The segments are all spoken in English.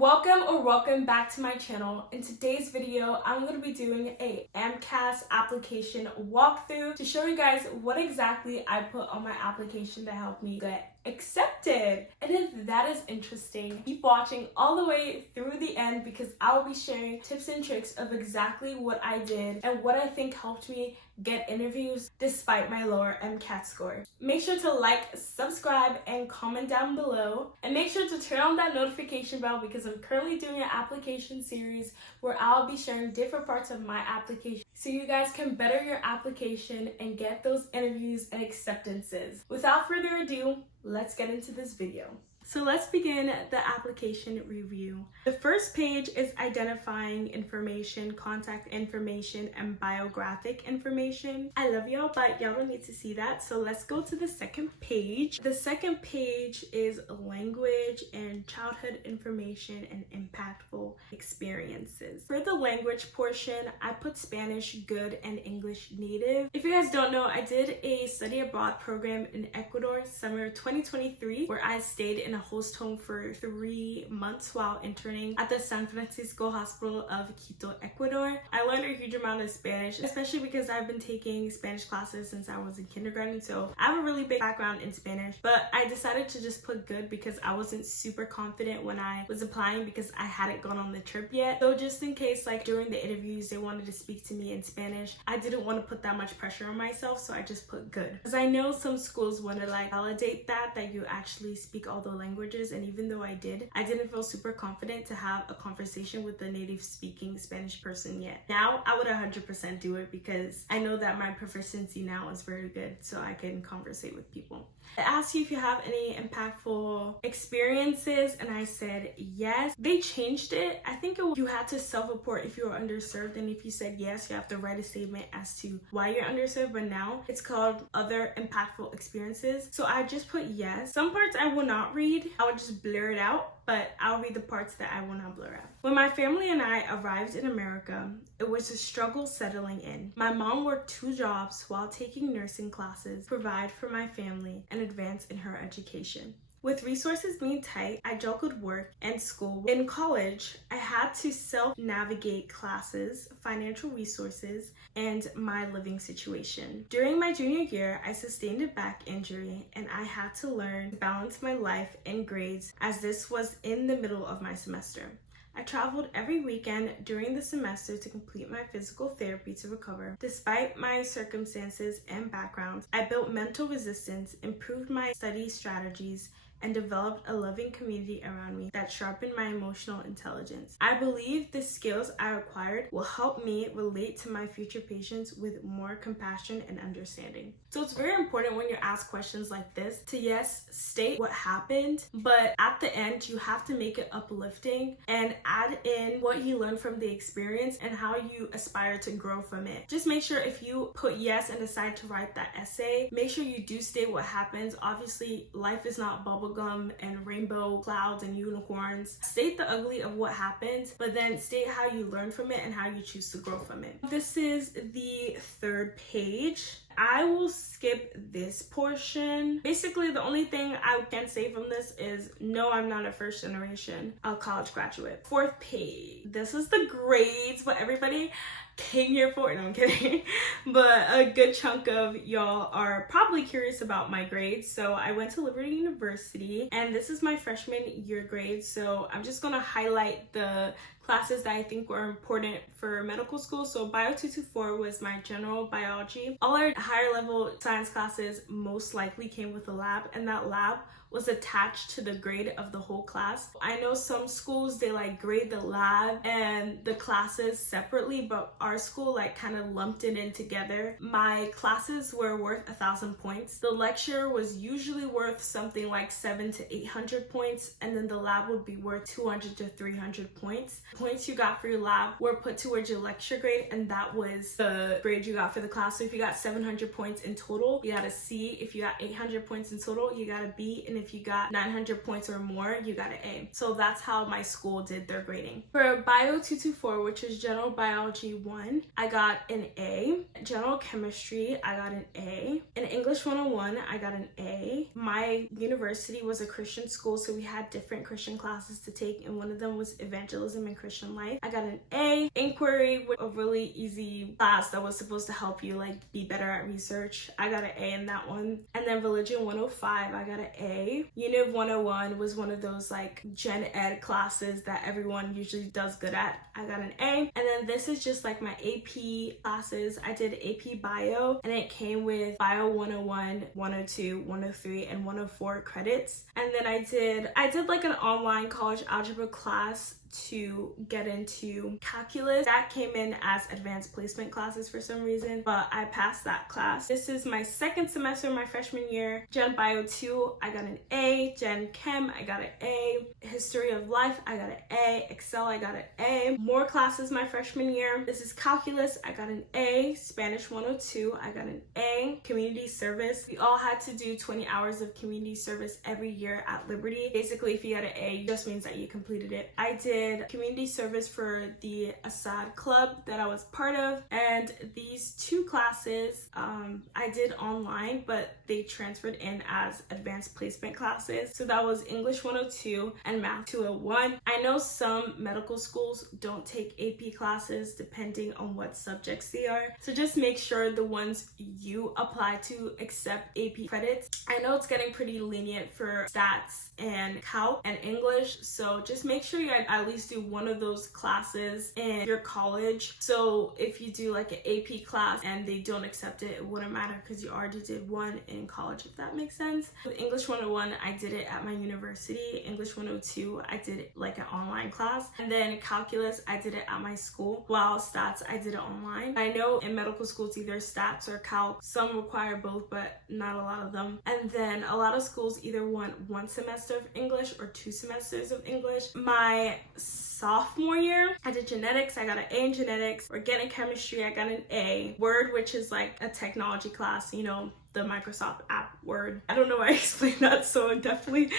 Welcome back to my channel. In today's video, I'm going to be doing a MCAT application walkthrough to show you guys what exactly I put on my application to help me get accepted. And if that is interesting, keep watching all the way through the end because I will be sharing tips and tricks of exactly what I did and what I think helped me get interviews despite my lower MCAT score. Make sure to like, subscribe, and comment down below. And make sure to turn on that notification bell because I'm currently doing an application series where I'll be sharing different parts of my application so you guys can better your application and get those interviews and acceptances. Without further ado, let's get into this video. So let's begin the application review. The first page is identifying information, contact information, and biographic information. I love y'all, but y'all don't need to see that. So let's go to the second page. The second page is language and childhood information and impactful experiences. For the language portion, I put Spanish good and English native. If you guys don't know, I did a study abroad program in Ecuador summer 2023 where I stayed in a host home for 3 months while interning at the San Francisco Hospital of Quito, Ecuador. I learned a huge amount of Spanish, especially because I've been taking Spanish classes since I was in kindergarten, so I have a really big background in Spanish, but I decided to just put good because I wasn't super confident when I was applying because I hadn't gone on the trip yet. So just in case like during the interviews they wanted to speak to me in Spanish, I didn't want to put that much pressure on myself, so I just put good. Because I know some schools want to like validate that you actually speak all the languages, and even though I didn't feel super confident to have a conversation with a native speaking Spanish person yet. Now I would 100% do it because I know that my proficiency now is very good, so I can conversate with people. It asks you if you have any impactful experiences, and I said yes. They changed it. I think you had to self-report if you were underserved, and if you said yes, you have to write a statement as to why you're underserved, but now it's called other impactful experiences. So I just put yes. Some parts I will not read. I would just blur it out, but I'll read the parts that I will not blur out. When my family and I arrived in America, it was a struggle settling in. My mom worked 2 jobs while taking nursing classes, provide for my family, and advance in her education. With resources being tight, I juggled work and school. In college, I had to self-navigate classes, financial resources, and my living situation. During my junior year, I sustained a back injury and I had to learn to balance my life and grades as this was in the middle of my semester. I traveled every weekend during the semester to complete my physical therapy to recover. Despite my circumstances and background, I built mental resistance, improved my study strategies, and developed a loving community around me that sharpened my emotional intelligence. I believe the skills I acquired will help me relate to my future patients with more compassion and understanding. So it's very important when you're asked questions like this to yes, state what happened, but at the end you have to make it uplifting and add in what you learned from the experience and how you aspire to grow from it. Just make sure if you put yes and decide to write that essay, make sure you do state what happens. Obviously, life is not bubblegum and rainbow clouds and unicorns. State the ugly of what happened, but then state how you learn from it and how you choose to grow from it. This is the third page. I will skip this portion. Basically, the only thing I can say from this is no, I'm not a first generation college graduate. Fourth page. This is the grades, what everybody came here for. No, I'm kidding. But a good chunk of y'all are probably curious about my grades. So I went to Liberty University and this is my freshman year grades. So I'm just gonna highlight the classes that I think were important for medical school. So Bio 224 was my general biology. All our higher level science classes most likely came with a lab, and that lab was attached to the grade of the whole class. I know some schools, they like grade the lab and the classes separately, but our school like kind of lumped it in together. My classes were worth 1,000 points. The lecture was usually worth something like 700 to 800 points, and then the lab would be worth 200 to 300 points. Points you got for your lab were put towards your lecture grade, and that was the grade you got for the class. So if you got 700 points in total, you got a C. If you got 800 points in total, you got a B, and if you got 900 points or more, you got an A. So that's how my school did their grading. For Bio 224, which is General Biology 1, I got an A. General Chemistry, I got an A. In English 101, I got an A. My university was a Christian school, so we had different Christian classes to take, and one of them was Evangelism and Christian Life. I got an A. Inquiry, a really easy class that was supposed to help you like be better at research. I got an A in that one. And then Religion 105, I got an A. Univ 101 was one of those like gen ed classes that everyone usually does good at. I got an A. And then this is just like my AP classes. I did AP Bio, and it came with Bio 101, 102, 103, and 104 credits. And then I did like an online college algebra class to get into calculus. That came in as advanced placement classes for some reason, but I passed that class. This is my second semester of my freshman year. Gen Bio 2, I got an A. Gen Chem, I got an A. History of Life, I got an A. Excel, I got an A. More classes my freshman year. This is calculus, I got an A. Spanish 102, I got an A. Community service, we all had to do 20 hours of community service every year at Liberty. Basically, if you got an A, it just means that you completed it. I did community service for the Assad Club that I was part of, and these two classes I did online, but they transferred in as advanced placement classes. So that was English 102 and Math 201. I know some medical schools don't take AP classes depending on what subjects they are, so just make sure the ones you apply to accept AP credits. I know it's getting pretty lenient for stats and calc and English, so just make sure you at least do one of those classes in your college. So if you do like an AP class and they don't accept it, it wouldn't matter because you already did one in college, if that makes sense. With English 101, I did it at my university. English 102, I did it like an online class. And then calculus, I did it at my school, while stats, I did it online. I know in medical schools, either stats or calc. Some require both, but not a lot of them. And then a lot of schools either want one semester of English or 2 semesters of English. My sophomore year, I did genetics, I got an A in genetics. Organic chemistry, I got an A. Word, which is like a technology class, you know, the Microsoft app Word. I don't know why I explained that so definitely.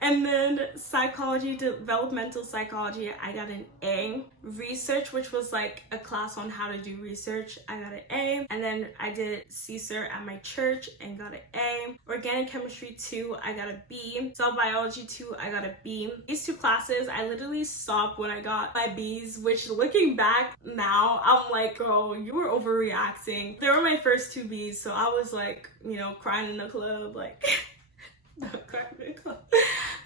And then psychology, developmental psychology, I got an A. Research, which was like a class on how to do research, I got an A. And then I did CSER at my church and got an A. Organic chemistry 2, I got a B. Cell biology 2, I got a B. These two classes, I literally stopped when I got my B's, which looking back now, I'm like, girl, you were overreacting. They were my first 2 B's, so I was like, you know, crying in the club, like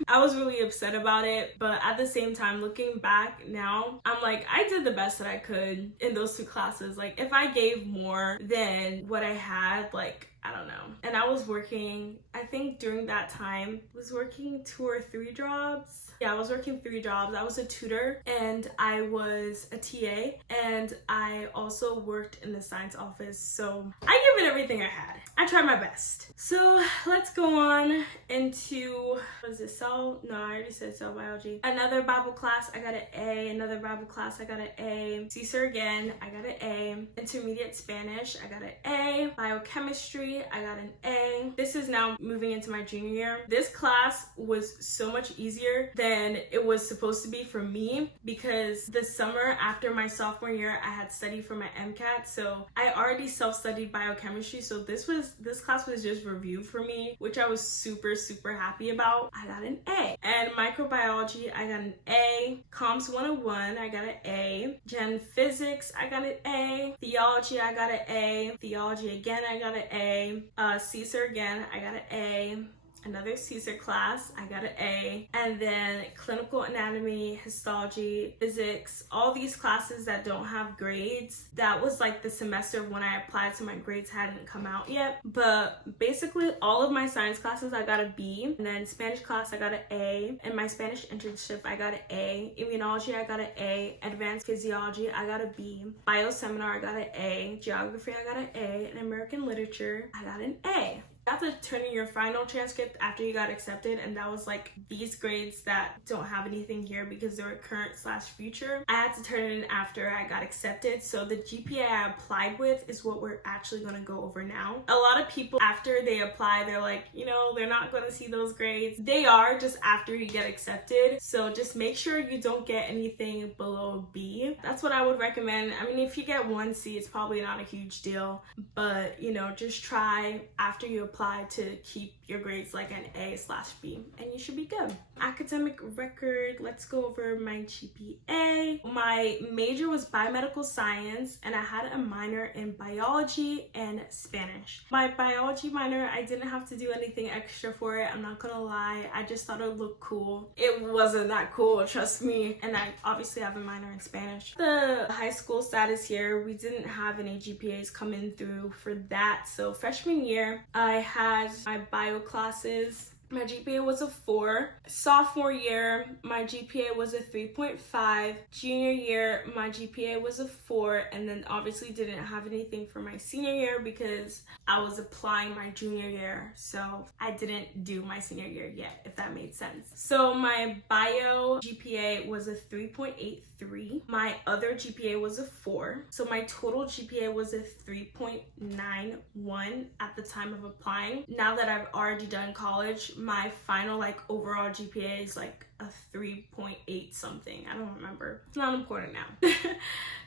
I was really upset about it, but at the same time, looking back now, I'm like, I did the best that I could in those 2 classes. Like, if I gave more than what I had, like, I don't know. And I was working, I think during that time, I was working 2 or 3 jobs. Yeah, I was working 3 jobs. I was a tutor and I was a TA, and I also worked in the science office. So I gave it everything I had. I tried my best. So let's go on into, what is it, cell? No, I already said cell biology. Another Bible class, I got an A. Another Bible class, I got an A. CSER again, I got an A. Intermediate Spanish, I got an A. Biochemistry, I got an A. This is now moving into my junior year. This class was so much easier than it was supposed to be for me, because the summer after my sophomore year, I had studied for my MCAT. So I already self-studied biochemistry. So this class was just review for me, which I was super happy about. I got an A. And microbiology, I got an A. Comms 101, I got an A. Gen physics, I got an A. Theology, I got an A. Theology again, I got an A. CSER again, I got an A. Another CSER class, I got an A. And then clinical anatomy, histology, physics, all these classes that don't have grades. That was like the semester when I applied, so my grades hadn't come out yet. But basically all of my science classes, I got a B. And then Spanish class, I got an A. And my Spanish internship, I got an A. Immunology, I got an A. Advanced physiology, I got a B. Bio seminar, I got an A. Geography, I got an A. And American literature, I got an A. You have to turn in your final transcript after you got accepted, and that was like these grades that don't have anything here because they were current/future. I had to turn it in after I got accepted. So the GPA I applied with is what we're actually going to go over now. A lot of people, after they apply, they're like, you know, they're not going to see those grades. They are just after you get accepted. So just make sure you don't get anything below B. That's what I would recommend. I mean, if you get 1C, it's probably not a huge deal, but you know, just try after you apply to keep your grades like an A/B, and you should be good. Academic record, let's go over my GPA. My major was biomedical science, and I had a minor in biology and Spanish. My biology minor, I didn't have to do anything extra for it, I'm not gonna lie. I just thought it would look cool. It wasn't that cool, trust me. And I obviously have a minor in Spanish. The high school status here, we didn't have any GPAs coming through for that. So freshman year, I had my bio classes. My GPA was a 4. Sophomore year, my GPA was a 3.5. Junior year, my GPA was a 4, and then obviously didn't have anything for my senior year because I was applying my junior year, so I didn't do my senior year yet, if that made sense. So my bio GPA was a 3.83. My other GPA was a 4. So my total GPA was a 3.91 at the time of applying. Now that I've already done college, my final like overall GPA is like a 3.8 something. I don't remember. It's not important now.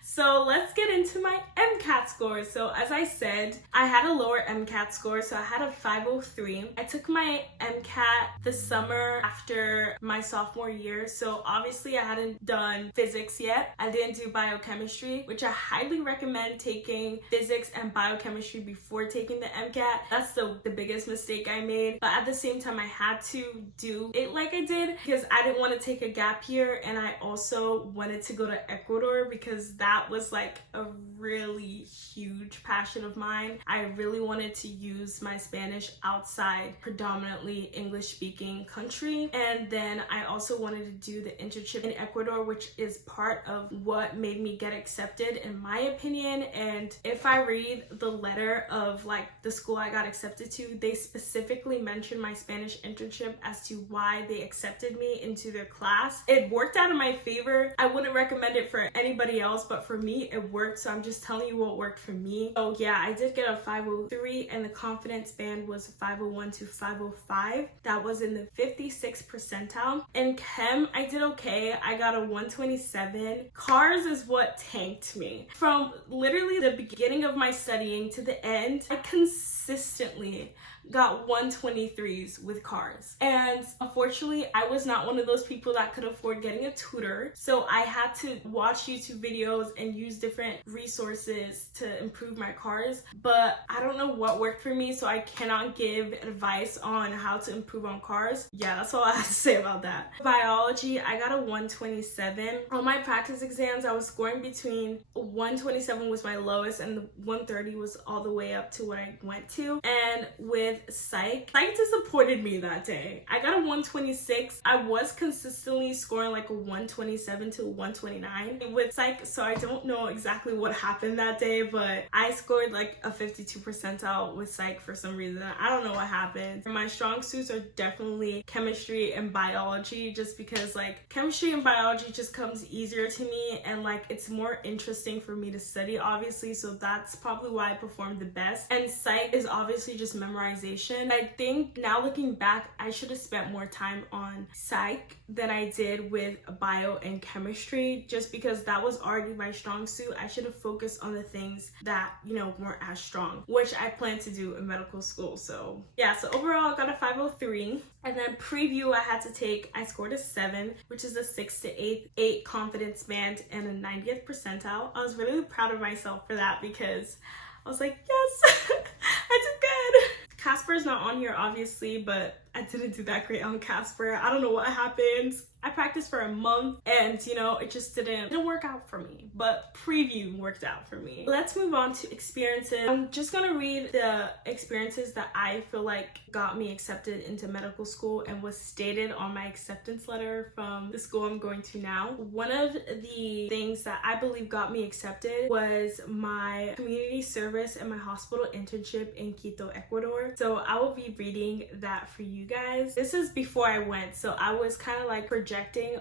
So let's get into my MCAT scores. So as I said, I had a lower MCAT score, so I had a 503. I took my MCAT the summer after my sophomore year, so obviously I hadn't done physics yet. I didn't do biochemistry, which I highly recommend taking physics and biochemistry before taking the MCAT. That's the biggest mistake I made, but at the same time I had to do it like I did because I didn't want to take a gap year, and I also wanted to go to Ecuador because that was like a really huge passion of mine. I really wanted to use my Spanish outside predominantly English speaking country, and then I also wanted to do the internship in Ecuador, which is part of what made me get accepted in my opinion. And if I read the letter of like the school I got accepted to, they specifically mentioned my Spanish internship as to why they accepted me into their class. It worked out in my favor. I wouldn't recommend it for anybody else, but for me it worked, so I'm just telling you what worked for me. So yeah, I did get a 503, and the confidence band was 501 to 505. That was in the 56th percentile. In chem, I did okay. I got a 127. Cars is what tanked me. From literally the beginning of my studying to the end, I consistently got 123s with cars, and unfortunately I was not one of those people that could afford getting a tutor, so I had to watch YouTube videos and use different resources to improve my cars. But I don't know what worked for me, so I cannot give advice on how to improve on cars. Yeah, that's all I have to say about that. Biology, I got a 127. On my practice exams, I was scoring between 127 was my lowest, and the 130 was all the way up to what I went to. And with psych disappointed me that day. I got a 126. I was consistently scoring like a 127 to 129 with psych, so I don't know exactly what happened that day, but I scored like a 52 percentile with psych for some reason. I don't know what happened. My strong suits are definitely chemistry and biology, just because like chemistry and biology just comes easier to me, and like it's more interesting for me to study obviously, so that's probably why I performed the best. And psych is obviously just memorization. I think now looking back, I should have spent more time on psych than I did with bio and chemistry, just because that was already my strong suit. I should have focused on the things that, you know, weren't as strong, which I plan to do in medical school. So yeah, so overall I got a 503. And then preview I had to take, I scored a 7, which is a 6 to 8 confidence band and a 90th percentile. I was really proud of myself for that because I was like, yes, I did good. Casper is not on here obviously, but I didn't do that great on Casper. I don't know what happened. I practiced for a month and you know, it just didn't work out for me, but preview worked out for me. Let's move on to experiences. I'm just gonna read the experiences that I feel like got me accepted into medical school and was stated on my acceptance letter from the school I'm going to now. One of the things that I believe got me accepted was my community service and my hospital internship in Quito, Ecuador. So I will be reading that for you guys. This is before I went, so I was kind of like projecting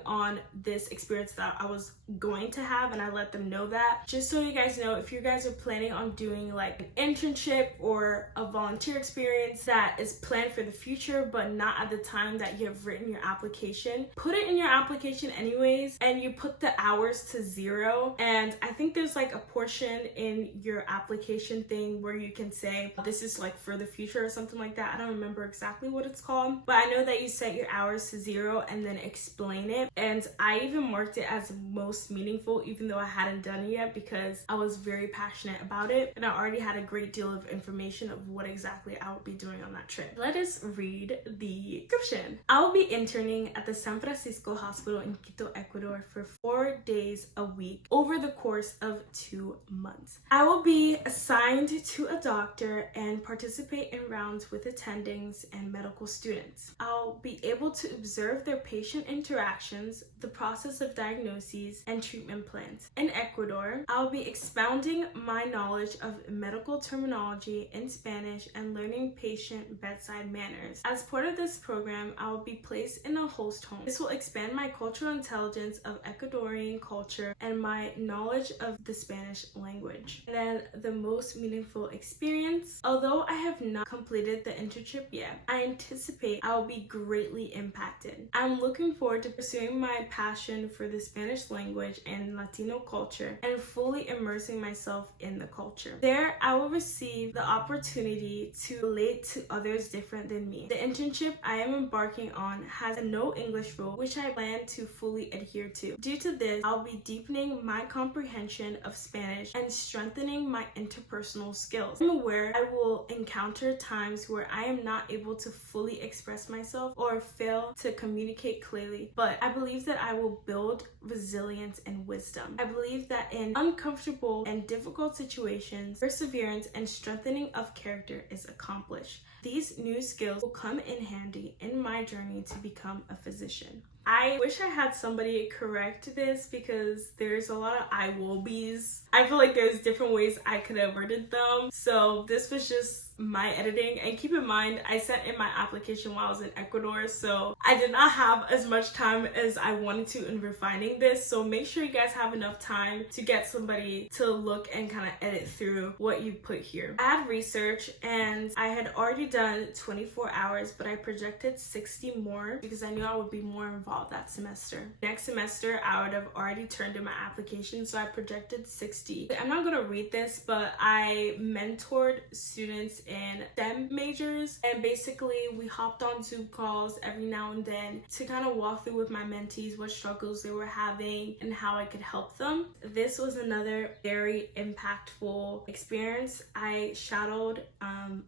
on this experience that I was going to have, and I let them know that. Just so you guys know, if you guys are planning on doing like an internship or a volunteer experience that is planned for the future but not at the time that you have written your application, put it in your application anyways, and you put the hours to 0. And I think there's like a portion in your application thing where you can say this is like for the future or something like that. I don't remember exactly what it's called, but I know that you set your hours to 0 and then explain it. And I even marked it as most meaningful even though I hadn't done it yet, because I was very passionate about it and I already had a great deal of information of what exactly I would be doing on that trip. Let us read the description. I will be interning at the San Francisco Hospital in Quito, Ecuador for 4 days a week over the course of 2 months. I will be assigned to a doctor and participate in rounds with attendings and medical students. I'll be able to observe their patient interactions, the process of diagnoses, and treatment plans. In Ecuador, I'll be expounding my knowledge of medical terminology in Spanish and learning patient bedside manners. As part of this program, I will be placed in a host home. This will expand my cultural intelligence of Ecuadorian culture and my knowledge of the Spanish language. And then the most meaningful experience. Although I have not completed the internship yet, I anticipate I will be greatly impacted. I'm looking forward to pursuing my passion for the Spanish language and Latino culture and fully immersing myself in the culture. There, I will receive the opportunity to relate to others different than me. The internship I am embarking on has a no English rule, which I plan to fully adhere to. Due to this, I'll be deepening my comprehension of Spanish and strengthening my interpersonal skills. I'm aware I will encounter times where I am not able to fully express myself or fail to communicate clearly, but I believe that I will build resilience and wisdom. I believe that in uncomfortable and difficult situations, perseverance and strengthening of character is accomplished. These new skills will come in handy in my journey to become a physician. I wish I had somebody correct this because there's a lot of I will be's. I feel like there's different ways I could have worded them. So this was just my editing, and keep in mind I sent in my application while I was in Ecuador, so I did not have as much time as I wanted to in refining this. So make sure you guys have enough time to get somebody to look and kind of edit through what you put here. I had research and I had already done 24 hours, but I projected 60 more because I knew I would be more involved that semester. Next semester I would have already turned in my application, so I projected 60. I'm not gonna read this, but I mentored students in STEM majors, and basically we hopped on Zoom calls every now and then to kind of walk through with my mentees what struggles they were having and how I could help them. This was another very impactful experience. I shadowed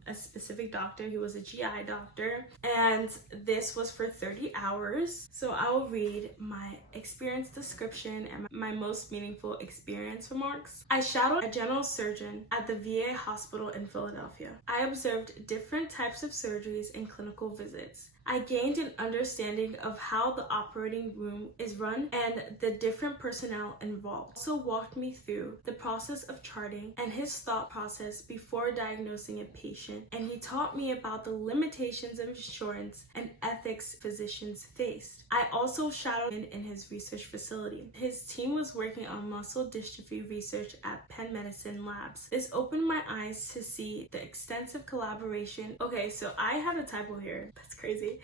a specific doctor. He was a GI doctor, and this was for 30 hours. So I will read my experience description and my most meaningful experience remarks. I shadowed a general surgeon at the VA hospital in Philadelphia. I observed different types of surgeries and clinical visits. I gained an understanding of how the operating room is run and the different personnel involved. Also walked me through the process of charting and his thought process before diagnosing a patient, and he taught me about the limitations of insurance and ethics physicians faced. I also shadowed him in his research facility. His team was working on muscle dystrophy research at Penn Medicine Labs. This opened my eyes to see the extensive collaboration. Okay, so I had a typo here. That's crazy.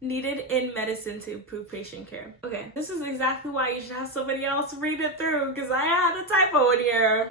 needed in medicine to improve patient care. Okay, this is exactly why you should have somebody else read it through, because I had a typo in here.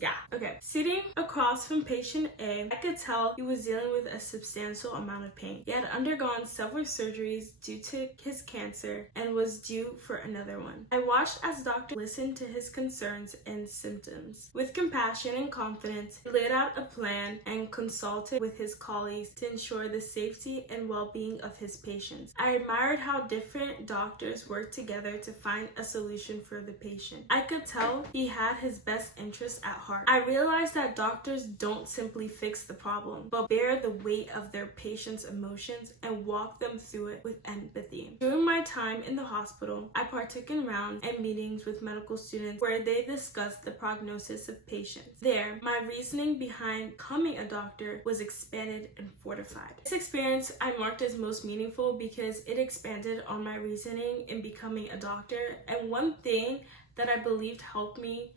Yeah. Okay. Sitting across from patient A, I could tell he was dealing with a substantial amount of pain. He had undergone several surgeries due to his cancer and was due for another one. I watched as doctor listened to his concerns and symptoms. With compassion and confidence, he laid out a plan and consulted with his colleagues to ensure the safety and well-being of his patients. I admired how different doctors worked together to find a solution for the patient. I could tell he had his best interests at heart. I realized that doctors don't simply fix the problem, but bear the weight of their patients' emotions and walk them through it with empathy. During my time in the hospital, I partook in rounds and meetings with medical students where they discussed the prognosis of patients. There, my reasoning behind becoming a doctor was expanded and fortified. This experience I marked as most meaningful because it expanded on my reasoning in becoming a doctor, and one thing that I believed helped me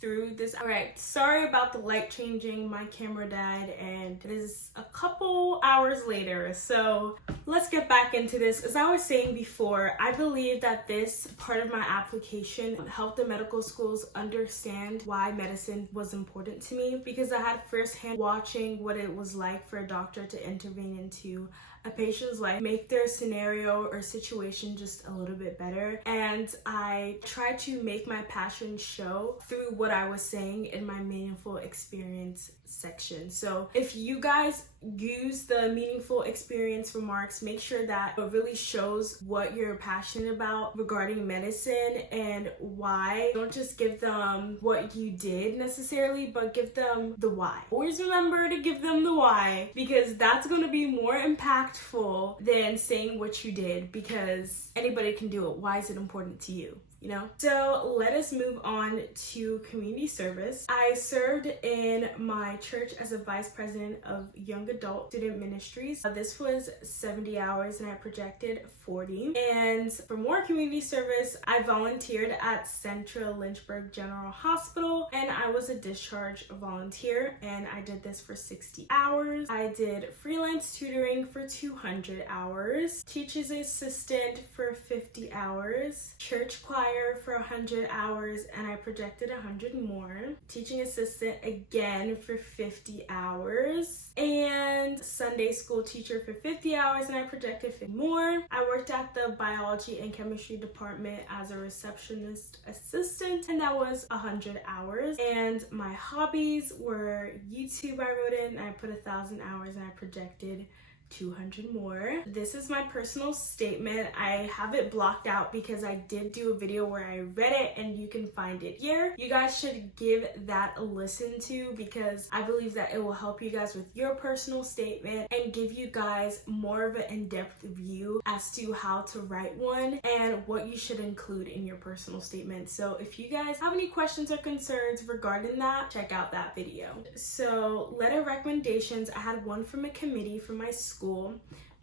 through this. Alright, sorry about the light changing. My camera died and it is a couple hours later, so let's get back into this. As I was saying before, I believe that this part of my application helped the medical schools understand why medicine was important to me, because I had firsthand watching what it was like for a doctor to intervene into a patient's life, make their scenario or situation just a little bit better. And I tried to make my passion show through what I was saying in my meaningful experience section. So if you guys use the meaningful experience remarks, make sure that it really shows what you're passionate about regarding medicine and why. Don't just give them what you did necessarily, but give them the why. Always remember to give them the why, because that's going to be more impactful than saying what you did, because anybody can do it. Why is it important to you? You know? So let us move on to community service. I served in my church as a vice president of young adult student ministries. This was 70 hours and I projected 40. And for more community service, I volunteered at Central Lynchburg General Hospital, and I was a discharge volunteer, and I did this for 60 hours. I did freelance tutoring for 200 hours, teacher's assistant for 50 hours, church choir for 100 hours, and I projected 100 more, teaching assistant again for 50 hours, and Sunday school teacher for 50 hours, and I projected 50 more. I worked at the biology and chemistry department as a receptionist assistant, and that was 100 hours. And my hobbies were YouTube. I wrote in, and I put 1,000 hours, and I projected 200 more. This is my personal statement. I have it blocked out because I did do a video where I read it, and you can find it here. You guys should give that a listen to, because I believe that it will help you guys with your personal statement and give you guys more of an in-depth view as to how to write one and what you should include in your personal statement. So if you guys have any questions or concerns regarding that, check out that video. So letter recommendations, I had one from a committee from my school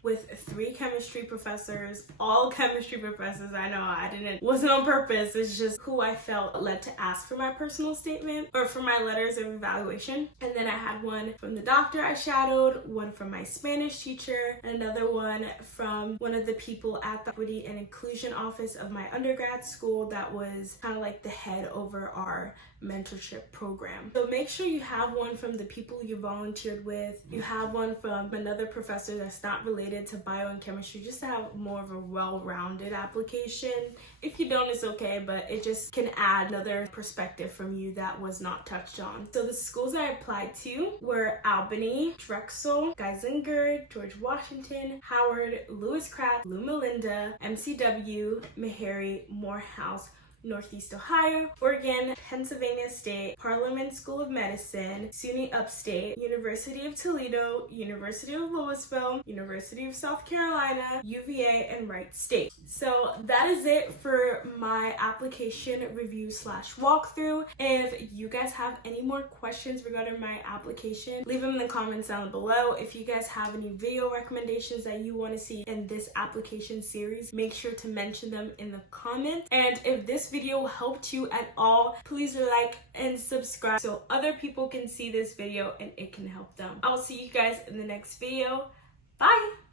with 3 chemistry professors, all chemistry professors. I know wasn't on purpose. It's just who I felt led to ask for my personal statement or for my letters of evaluation. And then I had one from the doctor I shadowed, one from my Spanish teacher, and another one from one of the people at the equity and inclusion office of my undergrad school that was kind of like the head over our mentorship program. So make sure you have one from the people you volunteered with. You have one from another professor that's not related to bio and chemistry, just to have more of a well-rounded application. If you don't, it's okay, but it just can add another perspective from you that was not touched on. So the schools I applied to were Albany, Drexel, Geisinger, George Washington, Howard, Lewis Pratt, Loma Linda, MCW, Meharry, Morehouse, Northeast Ohio, Oregon, Pennsylvania State, Parliament School of Medicine, SUNY Upstate, University of Toledo, University of Louisville, University of South Carolina, UVA, and Wright State. So that is it for my application review / walkthrough. If you guys have any more questions regarding my application, leave them in the comments down below. If you guys have any video recommendations that you want to see in this application series, make sure to mention them in the comments. And if this video helped you at all, please like and subscribe so other people can see this video and it can help them. I'll see you guys in the next video. Bye!